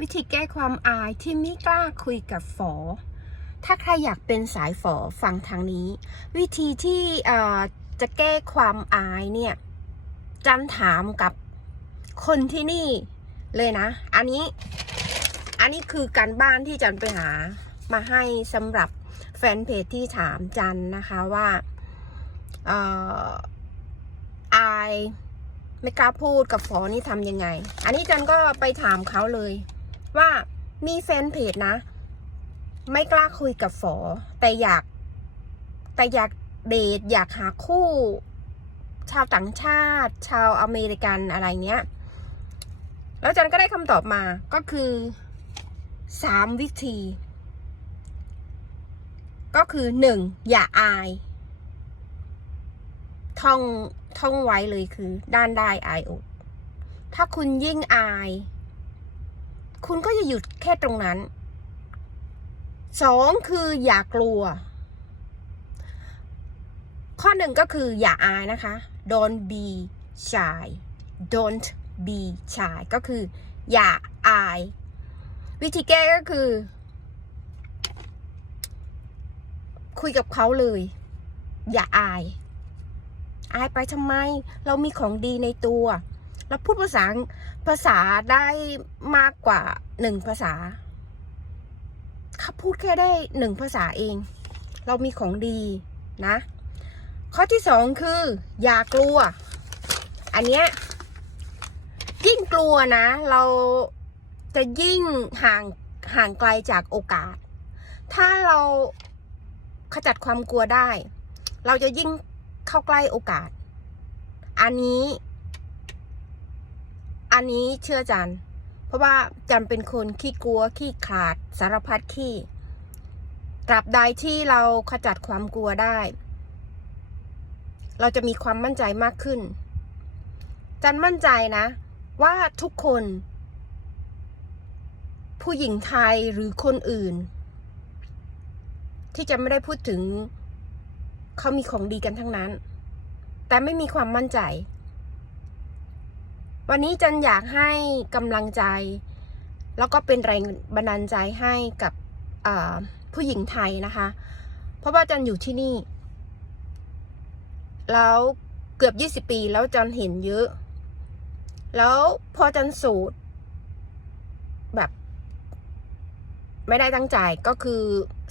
วิธีแก้ความอายที่ไม่กล้าคุยกับฝอ ถ้าใครอยากเป็นสายฝอฟังทางนี้ วิธีที่จะแก้ความอายเนี่ยจันถามกับคนที่นี่เลยนะ อันนี้ อันนี้คือการบ้านที่จันไปหามาให้สำหรับแฟนเพจที่ถามจันนะคะว่าอออายไม่กล้าพูดกับฝอนี่ทำยังไง อันนี้จันก็ไปถามเขาเลย ว่ามีแฟนเพจนะ ไม่กล้าคุยกับฝอ แต่อยาก แต่อยากเดทอยากหาคู่ ชาวต่างชาติ ชาวอเมริกันอะไรเงี้ย แล้วจันก็ได้คำตอบมาก็คือสามวิธี ก็คือหนึ่งอย่าอาย ท่องท่องไว้เลยคือ ด้านได้อายอกถ้าคุณยิ่งอาย คุณก็จะหยุดแค่ตรงนั้นสองคืออย่ากลัว ข้อหนึ่งก็คืออย่าอายนะคะ don't be shy don't be shy ก็คือ อย่าอาย วิธีแก้ก็คือ คุยกับเขาเลย อย่าอาย อายไปทำไม เรามีของดีในตัว เราพูดภาษาภาษาได้มากกว่าหนึ่งภาษาเขาพูดแค่ได้หนึ่งภาษาเอง เรามีของดีนะ ข้อที่สองคือ อย่ากลัว อันเนี้ยยิ่งกลัวนะ เราจะยิ่งห่างห่างไกลจากโอกาส ถ้าเราขจัดความกลัวได้ เราจะยิ่งเข้าใกล้โอกาส อันนี้ อันนี้เชื่อจัน เพราะว่าจันเป็นคนขี้กลัวขี้ขลาดสารพัดขี้ตราบใดที่เราขจัดความกลัวได้ เราจะมีความมั่นใจมากขึ้น จันมั่นใจนะ ว่าทุกคน ผู้หญิงไทยหรือคนอื่น ที่จะไม่ได้พูดถึง เขามีของดีกันทั้งนั้น แต่ไม่มีความมั่นใจ วันนี้จันอยากให้กำลังใจ แล้วก็เป็นแรงบันดาลใจให้กับผู้หญิงไทยนะคะ เพราะว่าจันอยู่ที่นี่ แล้วเกือบ20ปีแล้วจันเห็นเยอะ แล้วพอจันสูตร แบบ ไม่ได้ตั้งใจก็คือ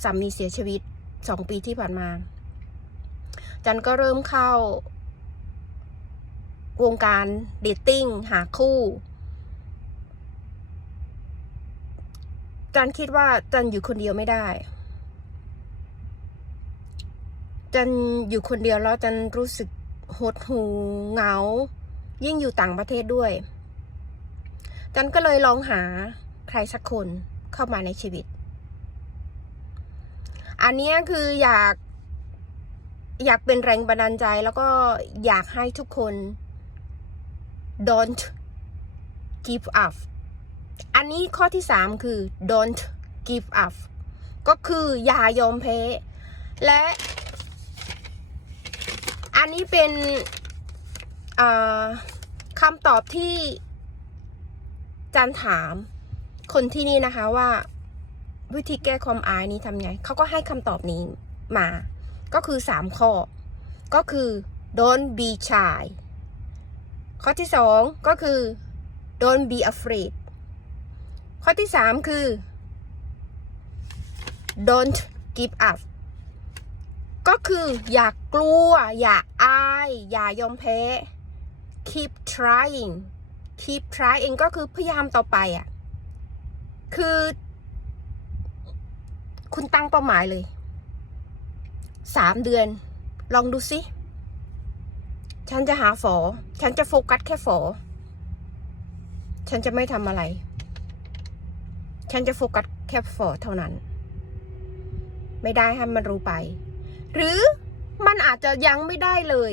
สามีเสียชีวิตสองปีที่ผ่านมา จันก็เริ่มเข้า วงการเดทติ้งหาคู่ จันคิดว่าจันอยู่คนเดียวไม่ได้ จันอยู่คนเดียวแล้วจันรู้สึกหดหูเหงา ยิ่งอยู่ต่างประเทศด้วย จันก็เลยลองหาใครสักคนเข้ามาในชีวิต อันนี้คืออยากอยากเป็นแรงบันดาลใจแล้วก็อยากให้ทุกคน don't give up อันนี้ข้อที่สามคือ don't give up ก็คืออย่ายอมแพ้ และอันนี้เป็นคำตอบที่จันถามคนที่นี่นะคะว่าวิธีแก้ความอายนี้ทำไง เขาก็ให้คำตอบนี้มา ก็คือสามข้อ ก็คือ don't be shy ข้อที่สองก็คือ don't be afraid ข้อที่สามคือ don't give up ก็คืออย่ากกลัว อย่าอาย อย่ายอมแพ้ keep trying keep trying ก็คือพยายามต่อไปอะ คือ คุณตั้งเป้าหมายเลย สามเดือน ลองดูสิ ฉันจะหาฝอ ฉันจะโฟกัสแค่ฝอ ฉันจะไม่ทำอะไร ฉันจะโฟกัสแค่ฝอเท่านั้น ไม่ได้ให้มันรู้ไป หรือมันอาจจะยังไม่ได้เลย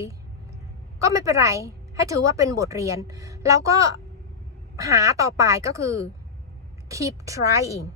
ก็ไม่เป็นไร ให้ถือว่าเป็นบทเรียน แล้วก็หาต่อไปก็คือ keep trying